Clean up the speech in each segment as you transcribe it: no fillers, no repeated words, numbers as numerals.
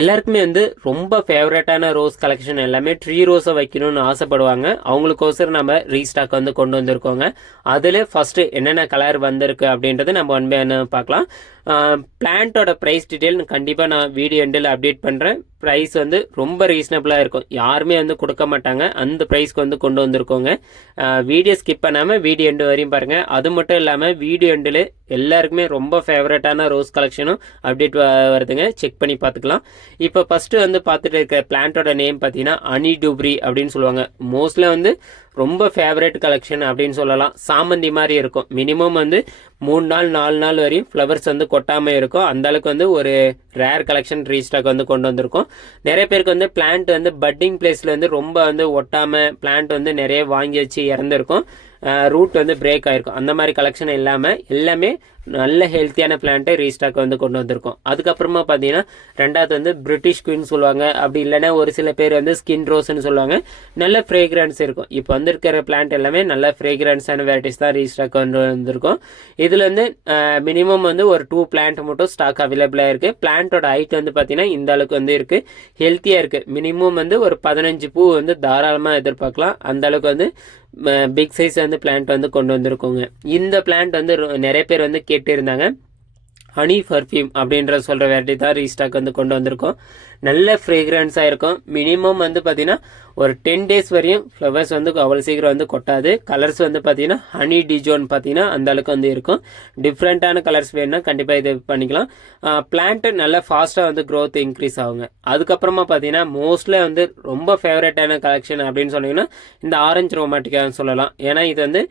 எல்லாருக்குமே வந்து ரொம்ப ஃபேவரட்டான ரோஸ் கலெக்ஷன் எல்லாமே ட்ரீ ரோஸை வைக்கணும்னு ஆசைப்படுவாங்க. அவங்களுக்கோசரம் நம்ம ரீஸ்டாக் வந்து கொண்டு வந்திருக்கோங்க. அதில் ஃபஸ்ட்டு என்னென்ன கலர் வந்திருக்கு அப்படின்றது நம்ம ஒன் பை ஒன் பார்க்கலாம். பிளான்ட்டோட ப்ரைஸ் டீட்டெயில் கண்டிப்பாக நான் வீடியோ எண்டில் அப்டேட் பண்ணுறேன். ப்ரைஸ் வந்து ரொம்ப ரீசனபிளாக இருக்கும், யாருமே வந்து கொடுக்க மாட்டாங்க, அந்த ப்ரைஸ்க்கு வந்து கொண்டு வந்திருக்கோங்க. வீடியோ ஸ்கிப் பண்ணாமல் வீடியோ எண்டு வரையும் பாருங்கள். அது மட்டும் இல்லாமல் வீடியோ எண்டில் எல்லாருக்குமே ரொம்ப ஃபேவரட்டான ரோஸ் கலெக்ஷனும் அப்டேட் வருதுங்க, செக் பண்ணி பார்த்துக்கலாம். இப்போ ஃபஸ்ட்டு வந்து பார்த்துட்டு இருக்க பிளான்ட்டோட நேம் பார்த்தீங்கன்னா அனி டூப்ரி அப்படின்னு சொல்லுவாங்க. மோஸ்ட்லி வந்து ரொம்ப ஃபேவரட் கலெக்ஷன் அப்படின்னு சொல்லலாம். சாமந்தி மாதிரி இருக்கும். மினிமம் வந்து 3 நாள் 4 நாள் வரையும் ஃப்ளவர்ஸ் வந்து கொட்டாமல் இருக்கும். அந்த அளவுக்கு வந்து ஒரு ரேர் கலெக்ஷன் ரீஸ்டாக் வந்து கொண்டு வந்திருக்கோம். நிறைய பேருக்கு வந்து பிளான்ட் வந்து பட்டிங் பிளேஸில் வந்து ரொம்ப வந்து ஒட்டாமல் பிளான்ட் வந்து நிறைய வாங்கி வச்சு இறந்துருக்கும், ரூட் வந்து பிரேக் ஆகிருக்கும். அந்த மாதிரி கலெக்ஷன் இல்லாமல் எல்லாமே நல்ல ஹெல்த்தியான பிளான்ட்டை ரீஸ்டாக் வந்து கொண்டு வந்திருக்கோம். அதுக்கப்புறமா பார்த்தீங்கன்னா ரெண்டாவது வந்து பிரிட்டிஷ் குயின் சொல்லுவாங்க, அப்படி இல்லைன்னா ஒரு சில பேர் வந்து ஸ்கின் ரோஸ்ன்னு சொல்லுவாங்க. நல்ல ஃப்ரேக்ரன்ஸ் இருக்கும். இப்போ வந்திருக்கிற பிளான்ட் எல்லாமே நல்ல ஃப்ரேக்ரன்ஸான வெரைட்டிஸ் தான் ரீஸ்டாக் வந்து வந்திருக்கும். இதில் வந்து மினிமம் வந்து ஒரு 2 பிளான்ட் மட்டும் ஸ்டாக் அவைலபிளாக இருக்குது. பிளான்ட்டோட ஹைட் வந்து பார்த்தீங்கன்னா இந்த அளவுக்கு வந்து இருக்குது, ஹெல்த்தியாக இருக்குது. மினிமம் வந்து ஒரு 15 பூ வந்து தாராளமாக எதிர்பார்க்கலாம். அந்த அளவுக்கு வந்து பிக் சைஸ் வந்து பிளான்ட் வந்து கொண்டு வந்திருக்கோங்க. இந்த பிளான்ட் வந்து நிறைய பேர் வந்து கேட்டு இருந்தாங்க. ஹனி பர்ஃப்யூம் அப்படின்ற சொல்கிற வெரைட்டி தான் ரீஸ்டாக் வந்து கொண்டு வந்திருக்கோம். நல்ல ஃப்ரேக்ரன்ஸாக இருக்கும். மினிமம் வந்து பார்த்தீங்கன்னா ஒரு 10 டேஸ் வரையும் ஃப்ளவர்ஸ் வந்து அவ்வளோ சீக்கிரம் வந்து கொட்டாது. கலர்ஸ் வந்து பார்த்தீங்கன்னா ஹனி டிஜோன் பார்த்தீங்கன்னா அந்த அளவுக்கு வந்து இருக்கும். டிஃப்ரெண்ட்டான கலர்ஸ் வேணும்னா கண்டிப்பாக இது பண்ணிக்கலாம். பிளான்ட்டு நல்லா ஃபாஸ்ட்டாக வந்து க்ரோத் இன்க்ரீஸ் ஆகுங்க. அதுக்கப்புறமா பார்த்தீங்கன்னா மோஸ்ட்லி வந்து ரொம்ப ஃபேவரட்டான கலெக்ஷன் அப்படின்னு சொன்னீங்கன்னா இந்த ஆரஞ்சு ரோமாட்டிக்கான்னு சொல்லலாம். ஏன்னா இது வந்து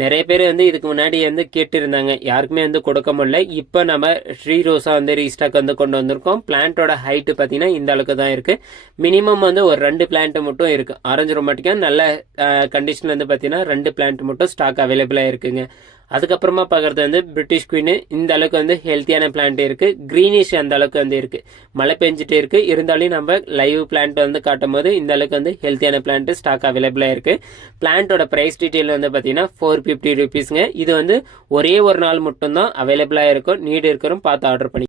நிறைய பேர் வந்து இதுக்கு முன்னாடி வந்து கேட்டிருந்தாங்க, யாருக்குமே வந்து கொடுக்க முடியல. இப்போ நம்ம ட்ரீ ரோஸாக வந்து ரீஸ்டாக் வந்து கொண்டு வந்திருக்கோம். பிளான்ட்டோட ஹைட்டு பார்த்தீங்கன்னா இந்த அளவுக்கு தான் இருக்குது. மினிமம் வந்து ஒரு 2 பிளான்ட்டு மட்டும் இருக்குது. ஆரஞ்சு ரொமாட்டிக்காக நல்ல கண்டிஷன் வந்து பார்த்தீங்கன்னா 2 பிளான்ட் மட்டும் ஸ்டாக் அவைலபிளாக இருக்குங்க. அதுக்கப்புறமா பார்க்குறது வந்து பிரிட்டிஷ் குயின். இந்த அளவுக்கு வந்து ஹெல்த்தியான பிளான்ட் இருக்குது. க்ரீனிஷ் அந்த அளவுக்கு வந்து இருக்குது, மழை பெஞ்சிட்டே இருக்குது. இருந்தாலும் நம்ம லைவ் பிளான்ட் வந்து காட்டும் போது இந்த அளவுக்கு வந்து ஹெல்த்தியான பிளான்ட் ஸ்டாக் அவைலபிளாக இருக்குது. பிளான்ட்டோட ப்ரைஸ் டீட்டெயில் வந்து பார்த்தீங்கன்னா 450 rupeesங்க. இது வந்து ஒரே ஒரு நாள் மட்டும்தான் அவைலபிளாக இருக்கும். நீடு இருக்கிறோம் பார்த்து ஆர்டர் பண்ணி